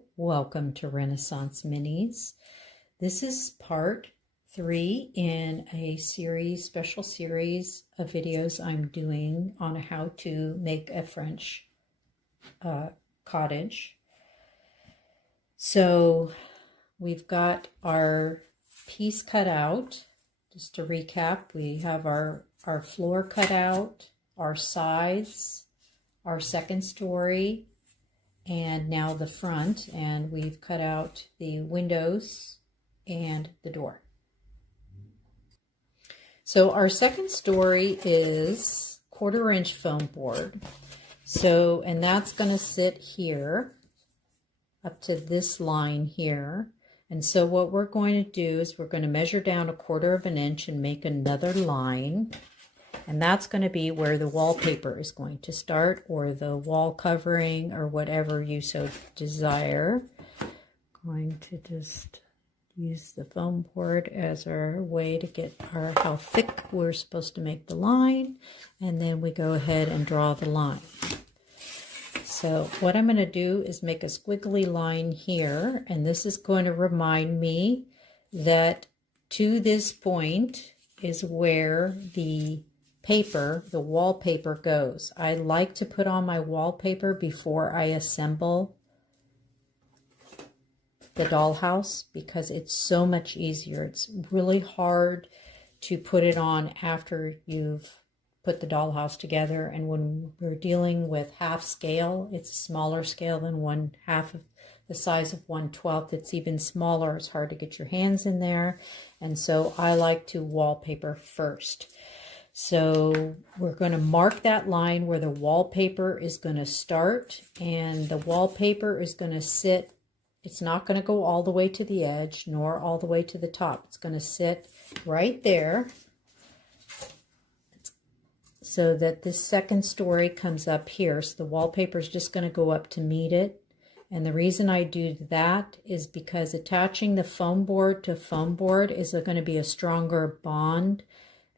Hello, welcome to Renaissance Minis. This is part 3 in a special series of videos I'm doing on how to make a French cottage. So we've got our piece cut out. Just to recap, we have our floor cut out, our sides, our second story, and now the front, and we've cut out the windows and the door. So our second story is 1/4 inch foam board. So, and that's going to sit here up to this line here. And so what we're going to do is we're going to measure down 1/4 inch and make another line. And that's going to be where the wallpaper is going to start, or the wall covering, or whatever you so desire. Going to just use the foam board as our way to get how thick we're supposed to make the line. And then we go ahead and draw the line. So what I'm going to do is make a squiggly line here. And this is going to remind me that to this point is where the wallpaper goes. I like to put on my wallpaper before I assemble the dollhouse because it's so much easier. It's really hard to put it on after you've put the dollhouse together. And when we're dealing with half scale, it's a smaller scale than 1/2 of the size of 1/12. It's even smaller. It's hard to get your hands in there. And so I like to wallpaper first. So we're going to mark that line where the wallpaper is going to start, and the wallpaper is going to sit. It's not going to go all the way to the edge nor all the way to the top. It's going to sit right there so that this second story comes up here. So the wallpaper is just going to go up to meet it. And the reason I do that is because attaching the foam board to foam board is going to be a stronger bond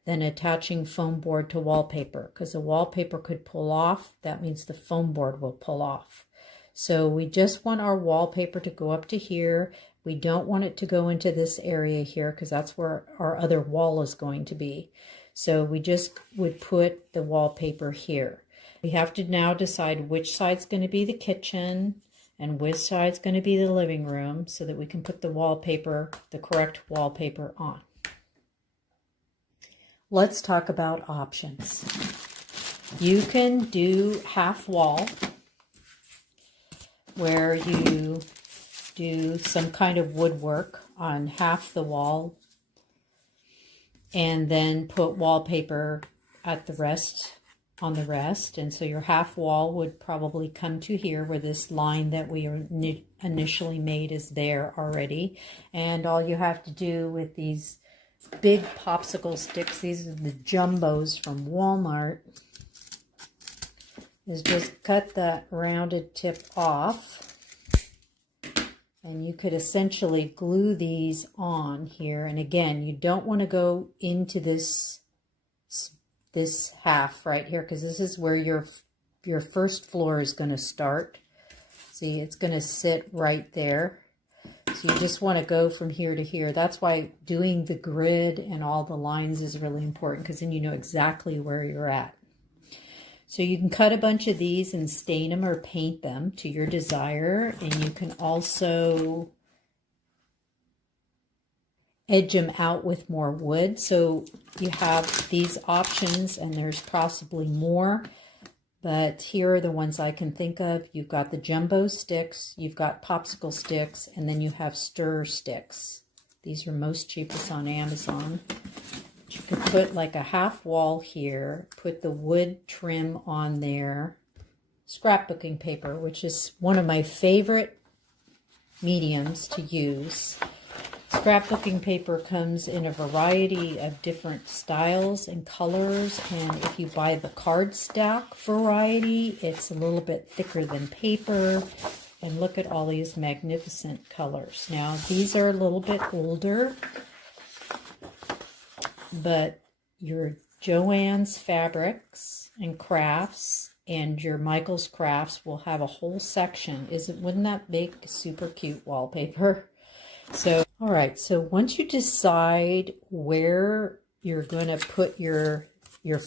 than attaching foam board to wallpaper, because the wallpaper could pull off. That means the foam board will pull off. So we just want our wallpaper to go up to here. We don't want it to go into this area here because that's where our other wall is going to be. So we just would put the wallpaper here. We have to now decide which side's going to be the kitchen and which side's going to be the living room so that we can put the wallpaper, the correct wallpaper on. Let's talk about options. You can do half wall, where you do some kind of woodwork on half the wall and then put wallpaper at the rest, on the rest. And so your half wall would probably come to here where this line that we initially made is there already. And all you have to do with these big popsicle sticks, these are the jumbos from Walmart, is just cut that rounded tip off, and you could essentially glue these on here. And again, you don't want to go into this half right here, because this is where your first floor is going to start. See, it's going to sit right there. So you just want to go from here to here. That's why doing the grid and all the lines is really important, because then you know exactly where you're at. So you can cut a bunch of these and stain them or paint them to your desire. And you can also edge them out with more wood. So you have these options, and there's possibly more. But here are the ones I can think of. You've got the jumbo sticks, you've got popsicle sticks, and then you have stir sticks. These are most cheapest on Amazon. You could put like a half wall here, put the wood trim on there, scrapbooking paper, which is one of my favorite mediums to use. Scrapbooking paper comes in a variety of different styles and colors, and if you buy the cardstock variety, it's a little bit thicker than paper. And look at all these magnificent colors. Now, these are a little bit older, but your Joann's Fabrics and Crafts and your Michael's Crafts will have a whole section. Wouldn't that make super cute wallpaper? So, all right, so once you decide where you're going to put your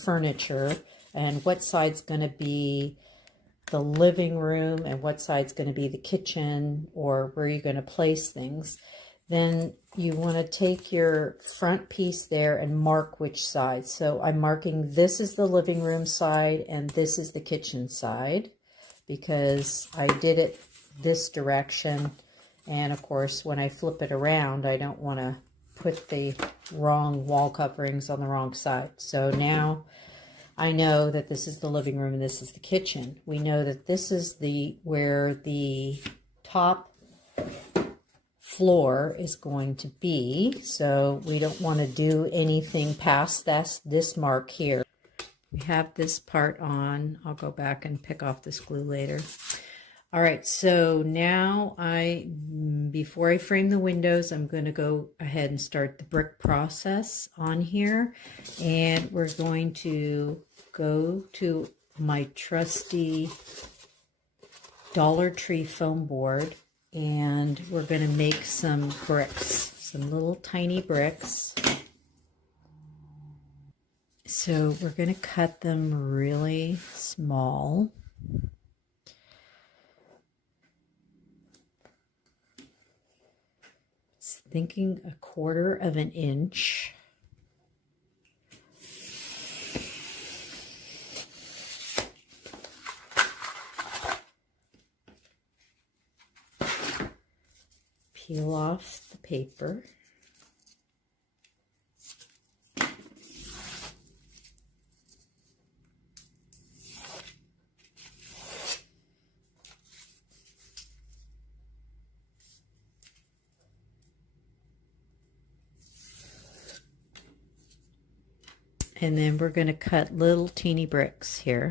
furniture and what side's going to be the living room and what side's going to be the kitchen, or where you're going to place things, then you want to take your front piece there and mark which side. So I'm marking this is the living room side and this is the kitchen side, because I did it this direction. And of course, when I flip it around, I don't want to put the wrong wall coverings on the wrong side. So now I know that this is the living room and this is the kitchen. We know that this is where the top floor is going to be. So we don't want to do anything past this mark here. We have this part on. I'll go back and pick off this glue later. All right, so now before I frame the windows, I'm going to go ahead and start the brick process on here. And we're going to go to my trusty Dollar Tree foam board, and we're going to make some bricks, some little tiny bricks. So we're going to cut them really small. Thinking 1/4 of an inch. Peel off the paper. And then we're going to cut little teeny bricks here.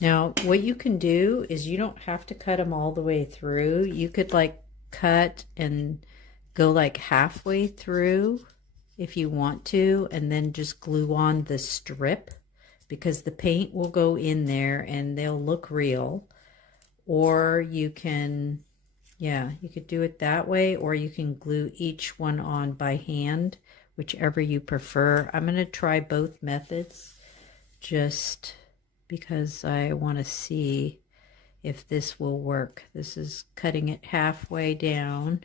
Now, what you can do is you don't have to cut them all the way through. You could like cut and go like halfway through if you want to, and then just glue on the strip, because the paint will go in there and they'll look real. Or you can, yeah, you could do it that way, or you can glue each one on by hand, whichever you prefer. I'm going to try both methods just because I want to see if this will work. This is cutting it halfway down.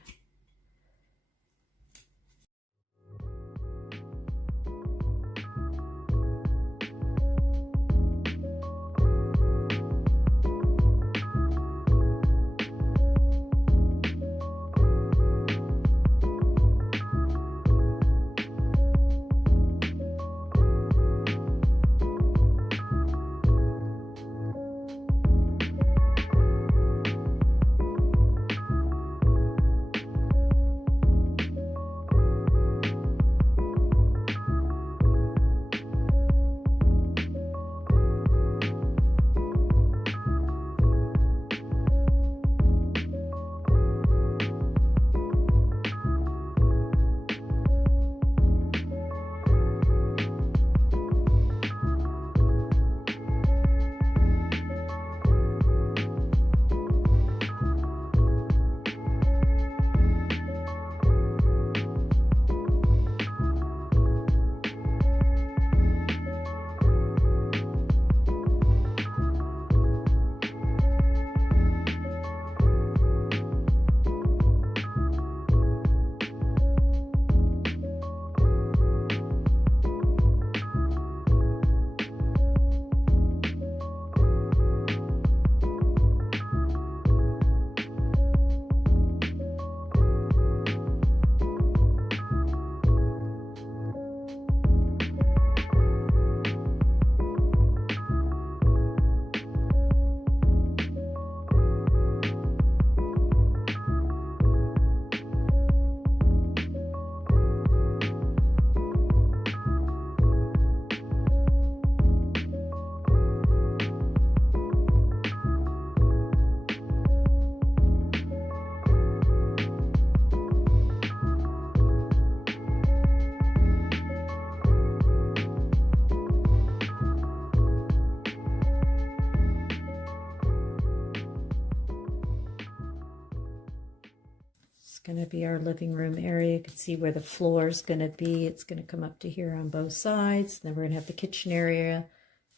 going to be our living room area. You can see where the floor is going to be. It's going to come up to here on both sides. Then we're going to have the kitchen area.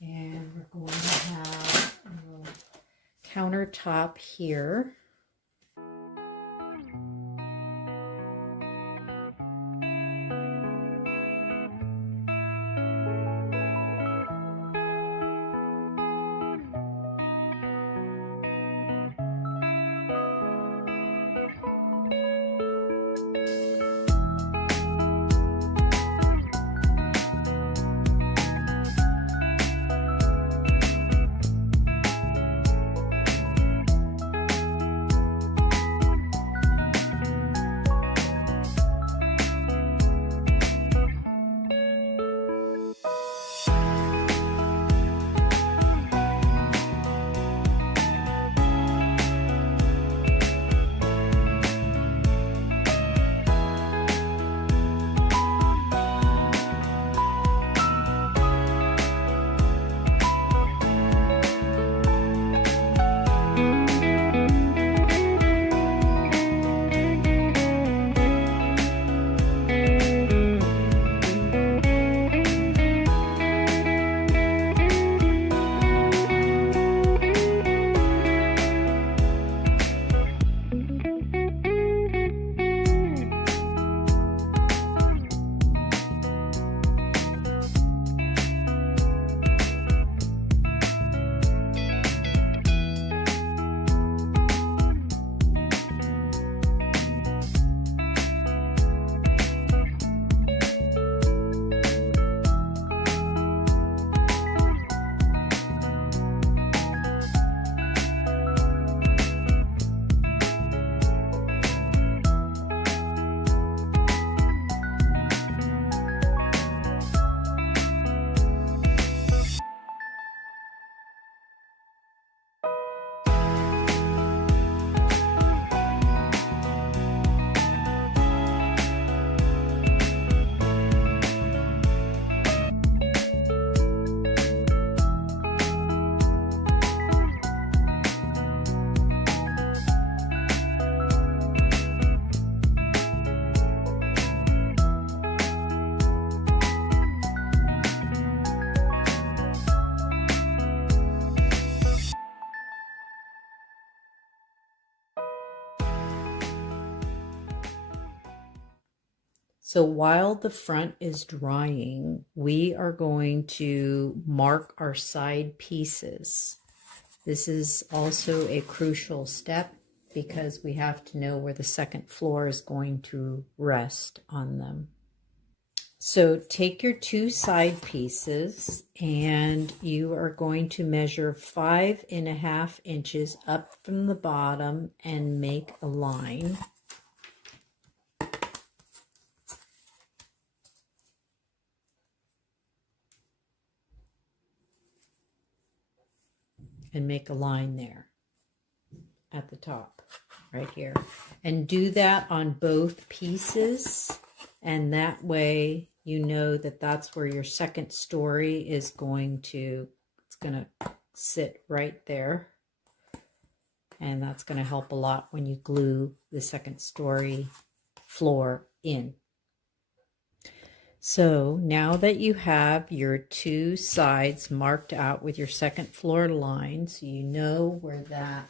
And we're going to have a countertop here. So while the front is drying, we are going to mark our side pieces. This is also a crucial step because we have to know where the second floor is going to rest on them. So take your two side pieces and you are going to measure 5.5 inches up from the bottom and make a line. And make a line there at the top, right here. And do that on both pieces, and that way you know that that's where your second story is going to, it's going to sit right there. And that's going to help a lot when you glue the second story floor in. So now that you have your two sides marked out with your second floor lines, you know where that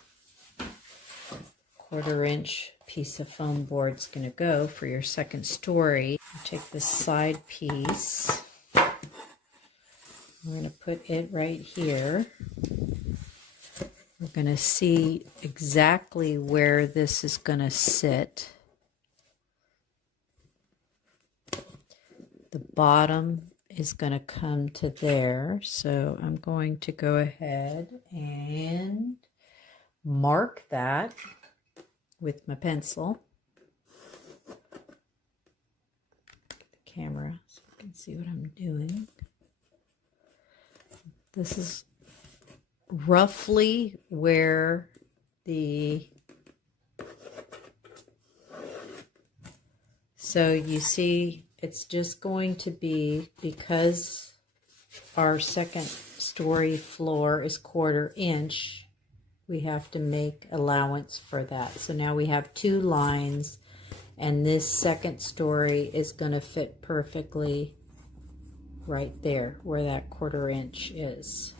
1/4 inch piece of foam board is going to go for your second story. Take this side piece. We're going to put it right here. We're going to see exactly where this is going to sit. The bottom is going to come to there, so I'm going to go ahead and mark that with my pencil. The camera so you can see what I'm doing. This is roughly where the, so you see it's just going to be, because our second story floor is 1/4 inch, we have to make allowance for that. So now we have two lines And this second story is going to fit perfectly right there where that 1/4 inch is.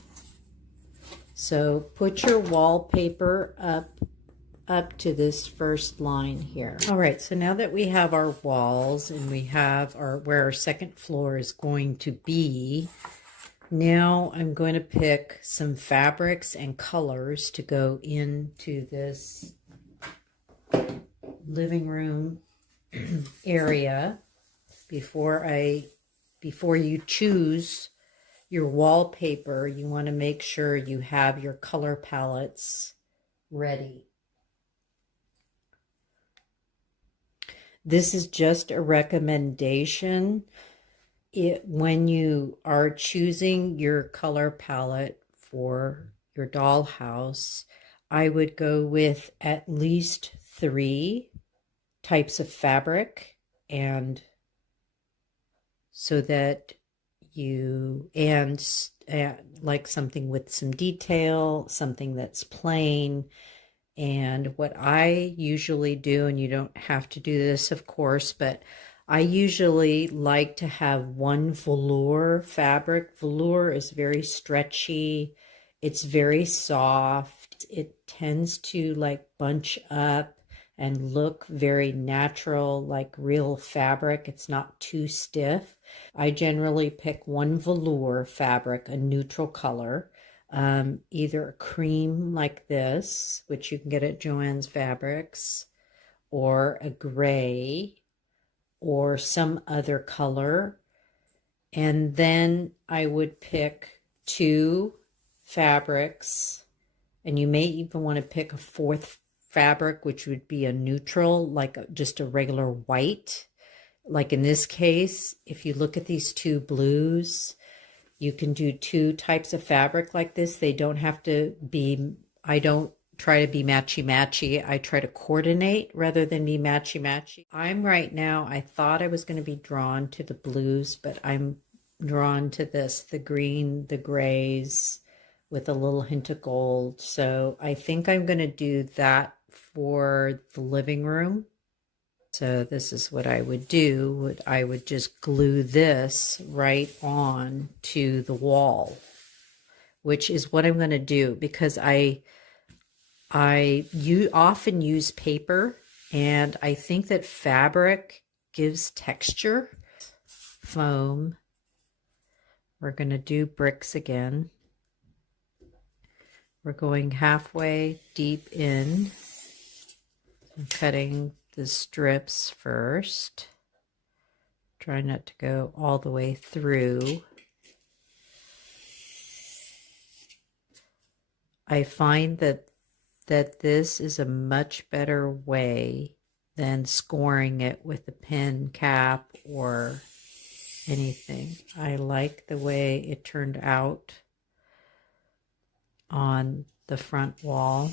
So put your wallpaper up to this first line here. All right, so now that we have our walls and we have where our second floor is going to be, now I'm going to pick some fabrics and colors to go into this living room area. Before you choose your wallpaper, you want to make sure you have your color palettes ready. This is just a recommendation. When you are choosing your color palette for your dollhouse, I would go with at least 3 types of fabric, and so that you, like something with some detail, something that's plain. And what I usually do, and you don't have to do this, of course, but I usually like to have one velour fabric. Velour is very stretchy. It's very soft. It tends to like bunch up and look very natural, like real fabric. It's not too stiff. I generally pick one velour fabric, a neutral color, either a cream like this, which you can get at Joann's Fabrics, or a gray, or some other color. And then I would pick 2 fabrics, and you may even want to pick a 4th fabric, which would be a neutral, like just a regular white. Like in this case, if you look at these 2 blues, you can do 2 types of fabric like this. They don't have to be, I don't try to be matchy-matchy. I try to coordinate rather than be matchy-matchy. I thought I was going to be drawn to the blues, but I'm drawn to this, the green, the grays, with a little hint of gold. So I think I'm going to do that for the living room. So this is what I would do. I would just glue this right on to the wall, which is what I'm going to do, because I often use paper, and I think that fabric gives texture. Foam. We're going to do bricks again. We're going halfway deep in. I'm cutting the strips first. Try not to go all the way through. I find that this is a much better way than scoring it with a pen cap or anything. I like the way it turned out on the front wall.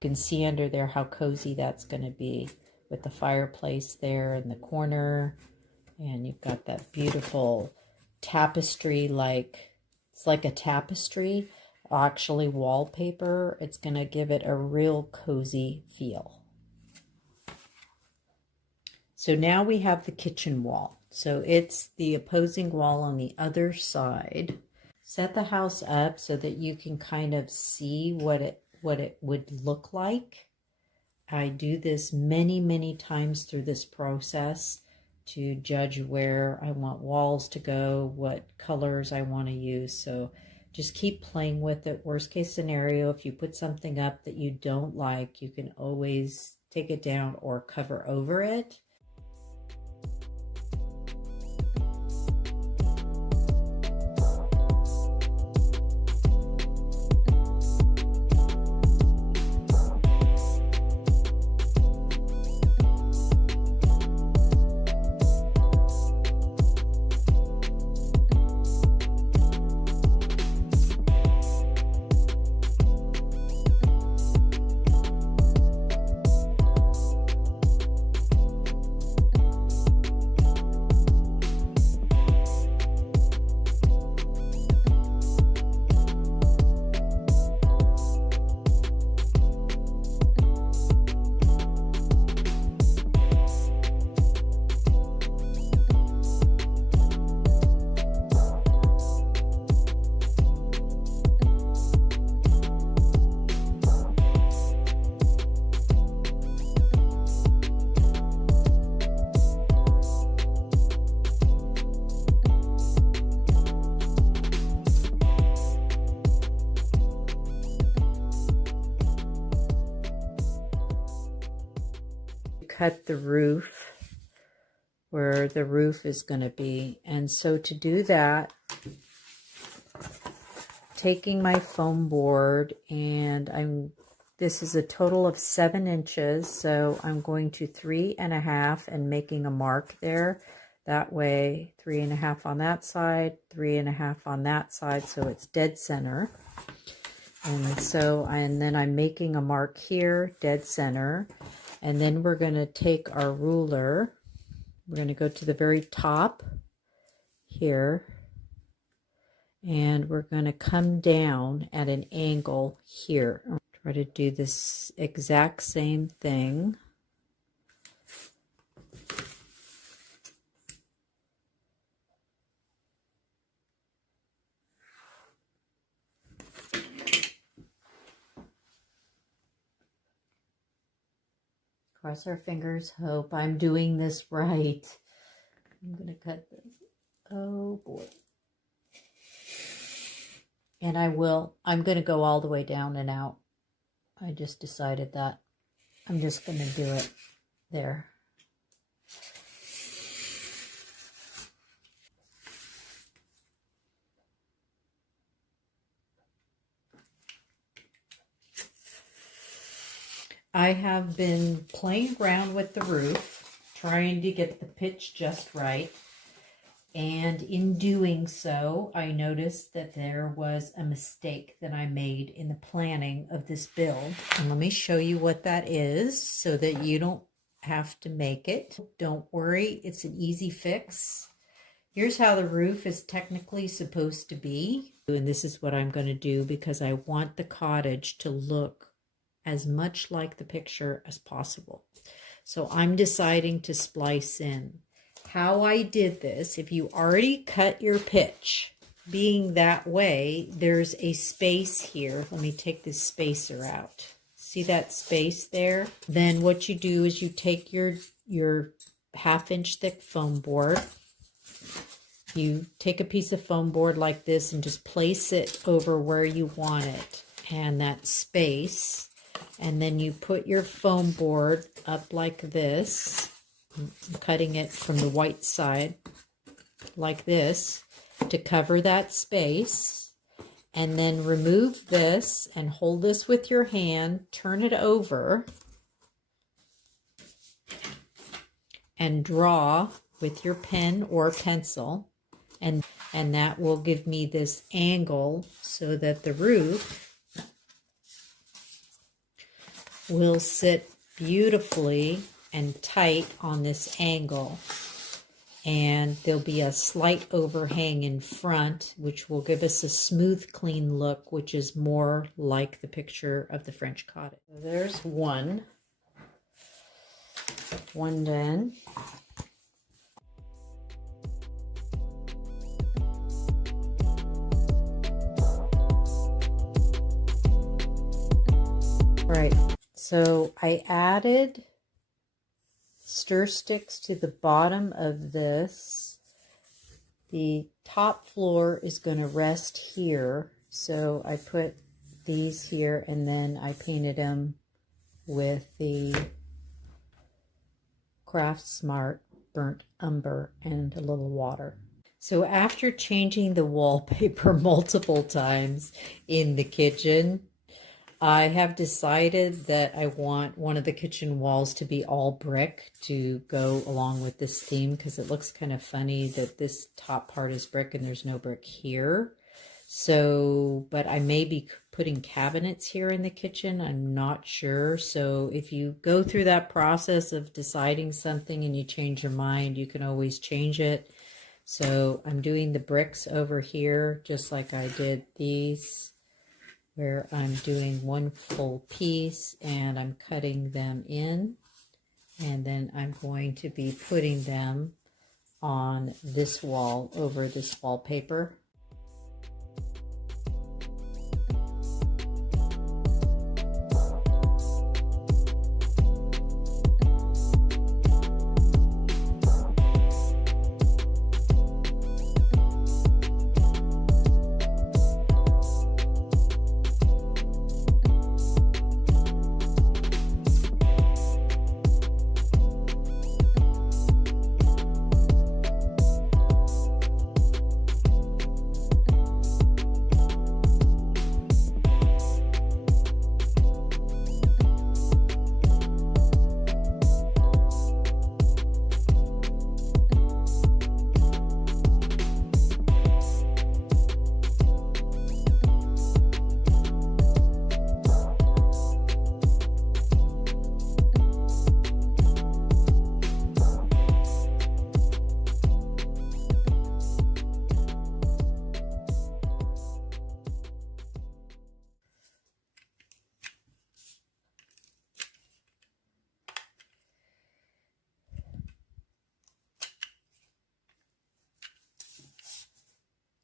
You can see under there how cozy that's going to be with the fireplace there in the corner. And you've got that beautiful tapestry, it's like a tapestry, actually wallpaper. It's going to give it a real cozy feel. So now we have the kitchen wall. So it's the opposing wall on the other side. Set the house up so that you can kind of see what it would look like. I do this many, many times through this process to judge where I want walls to go, what colors I want to use. So just keep playing with it. Worst case scenario, if you put something up that you don't like, you can always take it down or cover over it. Cut the roof where the roof is going to be. And so to do that, taking my foam board, and this is a total of 7 inches, so I'm going to 3.5 and making a mark there. That way 3.5 on that side, 3.5 on that side, so it's dead center. And then I'm making a mark here, dead center. And then we're going to take our ruler, we're going to go to the very top here, and we're going to come down at an angle here. I'll try to do this exact same thing. Cross our fingers, hope I'm doing this right. I'm going to cut this. Oh boy. And I'm going to go all the way down and out. I just decided that. I'm just going to do it there. I have been playing around with the roof, trying to get the pitch just right. And in doing so, I noticed that there was a mistake that I made in the planning of this build. And let me show you what that is so that you don't have to make it. Don't worry, it's an easy fix. Here's how the roof is technically supposed to be. And this is what I'm going to do because I want the cottage to look as much like the picture as possible. So I'm deciding to splice in. How I did this, if you already cut your pitch, being that way, there's a space here. Let me take this spacer out. See that space there? Then what you do is you take your 1/2 inch thick foam board. You take a piece of foam board like this and just place it over where you want it and that space. And then you put your foam board up like this. I'm cutting it from the white side like this to cover that space. And then remove this and hold this with your hand, turn it over, and draw with your pen or pencil. And that will give me this angle so that the roof will sit beautifully and tight on this angle. And there'll be a slight overhang in front, which will give us a smooth, clean look, which is more like the picture of the French cottage. So there's one done. Right, so I added stir sticks to the bottom of this. The top floor is going to rest here, so I put these here and then I painted them with the Craft Smart burnt umber and a little water. So after changing the wallpaper multiple times in the kitchen, I have decided that I want one of the kitchen walls to be all brick to go along with this theme, because it looks kind of funny that this top part is brick and there's no brick here. So, but I may be putting cabinets here in the kitchen. I'm not sure. So if you go through that process of deciding something and you change your mind, you can always change it. So I'm doing the bricks over here, just like I did these, where I'm doing one full piece and I'm cutting them in, and then I'm going to be putting them on this wall over this wallpaper.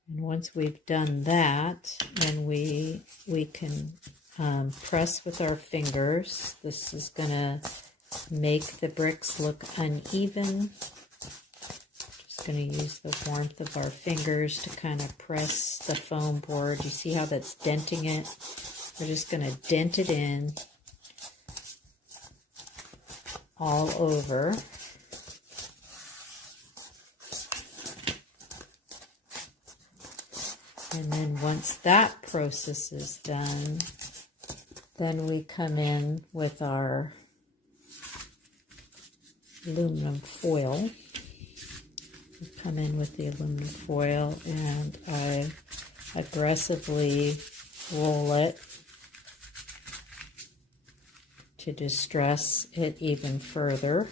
And once we've done that, then we can press with our fingers. This is going to make the bricks look uneven. Just going to use the warmth of our fingers to kind of press the foam board. You see how that's denting it? We're just going to dent it in all over. And then once that process is done, then we come in with our aluminum foil. We come in with the aluminum foil and I aggressively roll it to distress it even further.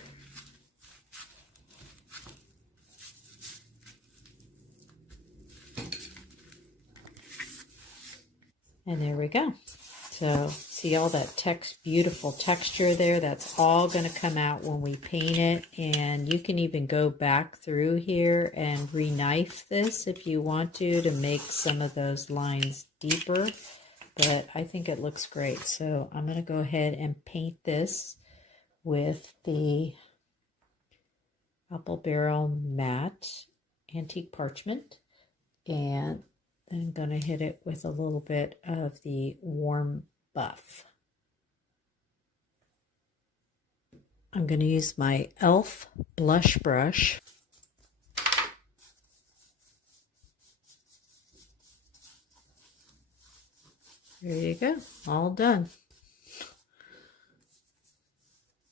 And there we go. So see all that beautiful texture there? That's all going to come out when we paint it. And you can even go back through here and re-knife this if you want to make some of those lines deeper. But I think it looks great. So I'm going to go ahead and paint this with the Apple Barrel Matte Antique Parchment. And I'm going to hit it with a little bit of the Warm Buff. I'm going to use my e.l.f. blush brush. There you go, all done.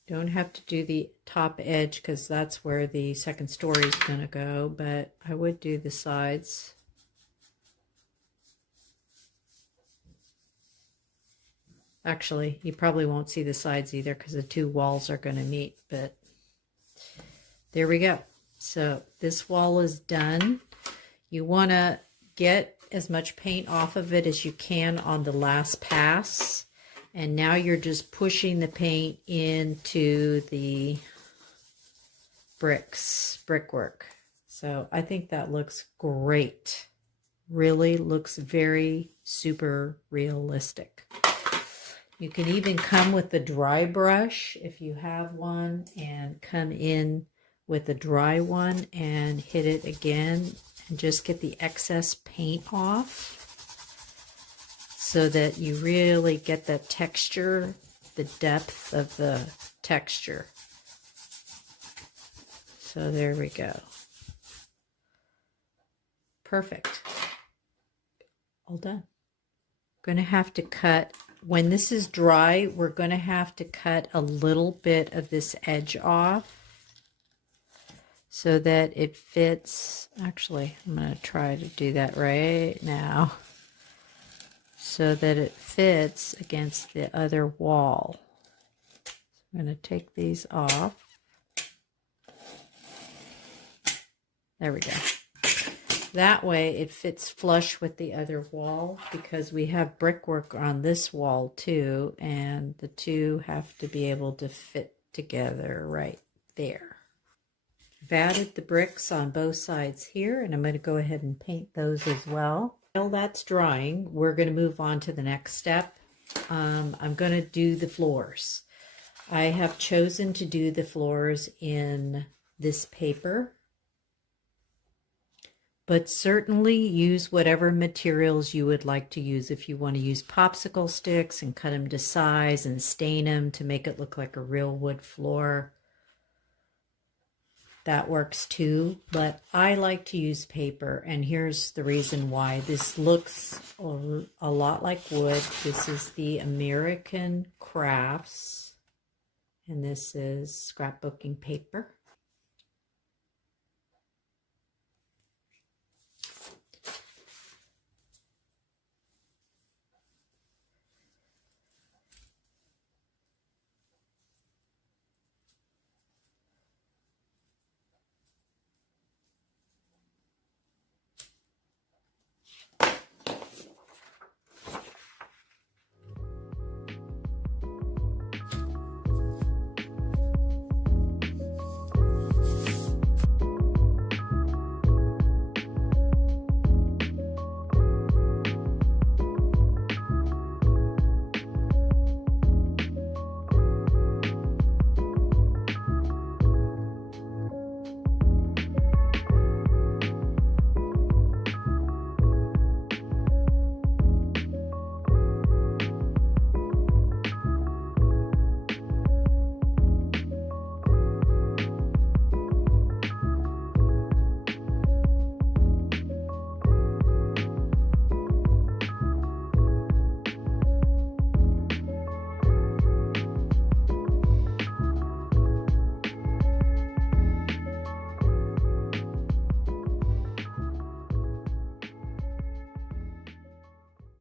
Don't have to do the top edge because that's where the second story is going to go, but I would do the sides. Actually, you probably won't see the sides either because the two walls are going to meet, but there we go. So this wall is done. You want to get as much paint off of it as you can on the last pass. And now you're just pushing the paint into the brickwork. So I think that looks great. Really looks very super realistic. You can even come with the dry brush if you have one, and come in with a dry one and hit it again and just get the excess paint off so that you really get the texture, the depth of the texture. So there we go. Perfect. All done. Going to have to cut, when this is dry, we're going to have to cut a little bit of this edge off so that it fits. Actually, I'm going to try to do that right now so that it fits against the other wall. So I'm going to take these off. There we go. That way it fits flush with the other wall, because we have brickwork on this wall too, and the two have to be able to fit together right there. I've added the bricks on both sides here, and I'm going to go ahead and paint those as well. While that's drying, we're going to move on to the next step. I'm going to do the floors. I have chosen to do the floors in this paper, but certainly use whatever materials you would like to use. If you want to use popsicle sticks and cut them to size and stain them to make it look like a real wood floor, that works too. But I like to use paper, and here's the reason why. This looks a lot like wood. This is the American Crafts, and this is scrapbooking paper.